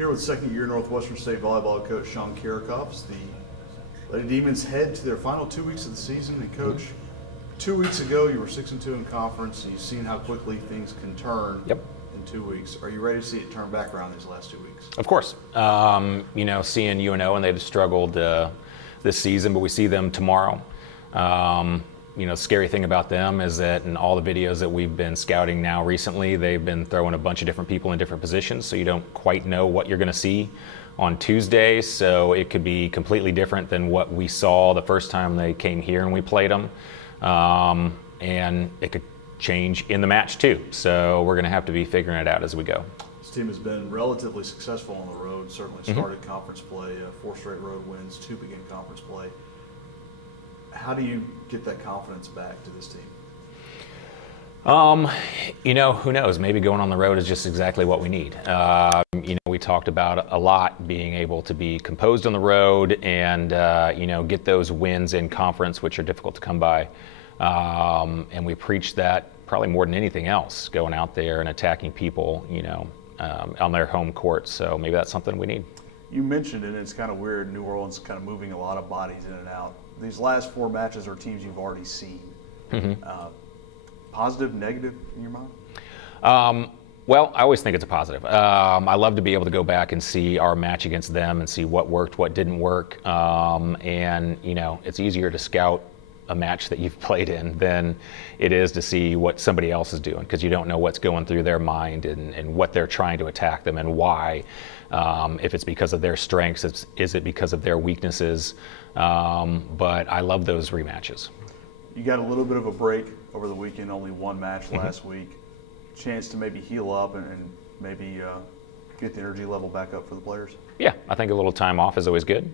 Here with second-year Northwestern State volleyball coach Sean Kiracofe. The Lady Demons head to their final 2 weeks of the season. And coach, 2 weeks ago you were 6-2 in conference. And you've seen how quickly things can turn in 2 weeks. Are you ready to see it turn back around these last 2 weeks? Of course. You know, seeing UNO, and they've struggled this season, but we see them tomorrow. You know, the scary thing about them is that in all the videos that we've been scouting now recently, they've been throwing a bunch of different people in different positions, so you don't quite know what you're going to see on Tuesday. So it could be completely different than what we saw the first time they came here and we played them. And it could change in the match too. So we're going to have to be figuring it out as we go. This team has been relatively successful on the road, certainly started conference play, 4 straight road wins, 2 begin conference play. How do you get that confidence back to this team? You know, who knows? Maybe going on the road is just exactly what we need. You know, we talked about a lot being able to be composed on the road and, you know, get those wins in conference, which are difficult to come by. And we preach that probably more than anything else, going out there and attacking people, you know, on their home court. So maybe that's something we need. You mentioned it, it's kind of weird, New Orleans kind of moving a lot of bodies in and out. These last 4 matches are teams you've already seen. Positive, negative in your mind? Well, I always think it's a positive. I love to be able to go back and see our match against them and see what worked, what didn't work. And, you know, it's easier to scout a match that you've played in than it is to see what somebody else is doing, because you don't know what's going through their mind and what they're trying to attack them and why. If it's because of their strengths, is it because of their weaknesses? But I love those rematches. You got a little bit of a break over the weekend, only 1 match last week. Chance to maybe heal up and maybe get the energy level back up for the players? Yeah, I think a little time off is always good.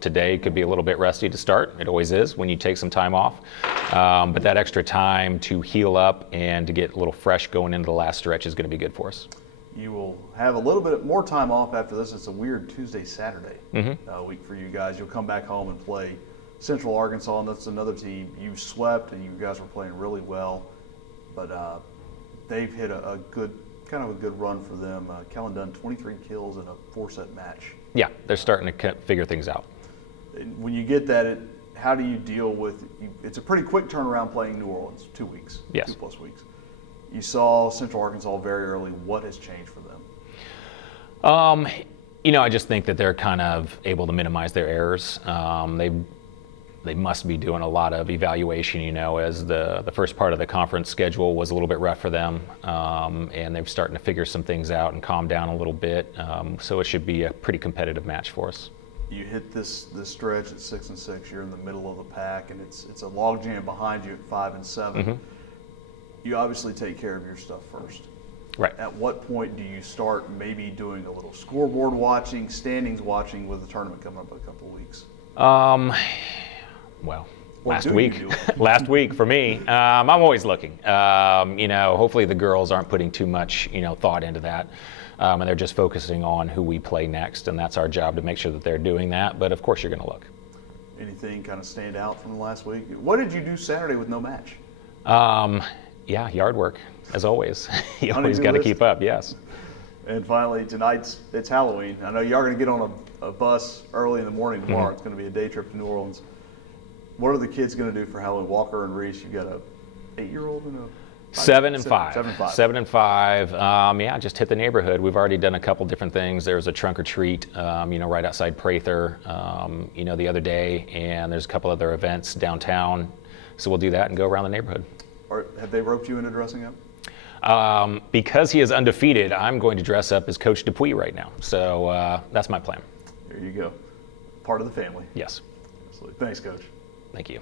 Today could be a little bit rusty to start. It always is when you take some time off. But that extra time to heal up and to get a little fresh going into the last stretch is going to be good for us. You will have a little bit more time off after this. It's a weird Tuesday-Saturday week for you guys. You'll come back home and play Central Arkansas, and that's another team you swept, and you guys were playing really well. But they've hit a good, kind of a good run for them. Kellen done 23 kills in a 4-set match. Yeah, they're starting to figure things out. When you get that, how do you deal with? It's a pretty quick turnaround playing New Orleans, 2 weeks, yes, 2+ weeks. You saw Central Arkansas very early. What has changed for them? You know, I just think that they're kind of able to minimize their errors. They must be doing a lot of evaluation, you know, as the first part of the conference schedule was a little bit rough for them. And they're starting to figure some things out and calm down a little bit. So it should be a pretty competitive match for us. You hit this stretch at 6-6. You're in the middle of the pack, and it's a logjam behind you at 5-7. You obviously take care of your stuff first. Right. At what point do you start maybe doing a little scoreboard watching, standings watching with the tournament coming up in a couple of weeks? Well, last week for me, I'm always looking. You know, hopefully the girls aren't putting too much, you know, thought into that. And they're just focusing on who we play next, and that's our job to make sure that they're doing that. But of course you're going to look. Anything kind of stand out from the last week? What did you do Saturday with no match? Yeah, yard work, as always. You always got to keep up, yes. And finally, it's Halloween. I know you are going to get on a bus early in the morning tomorrow. It's going to be a day trip to New Orleans. What are the kids going to do for Halloween? Walker and Reese, you've got a 8-year-old and a 7 and 5. 7 and 5. 7 and 5. Yeah, just hit the neighborhood. We've already done a couple different things. There's a trunk or treat, you know, right outside Prather, you know, the other day, and there's a couple other events downtown. So we'll do that and go around the neighborhood. Or have they roped you into dressing up? Because he is undefeated, I'm going to dress up as Coach Dupuis right now. So that's my plan. There you go. Part of the family. Yes. Absolutely. Thanks, Coach. Thank you.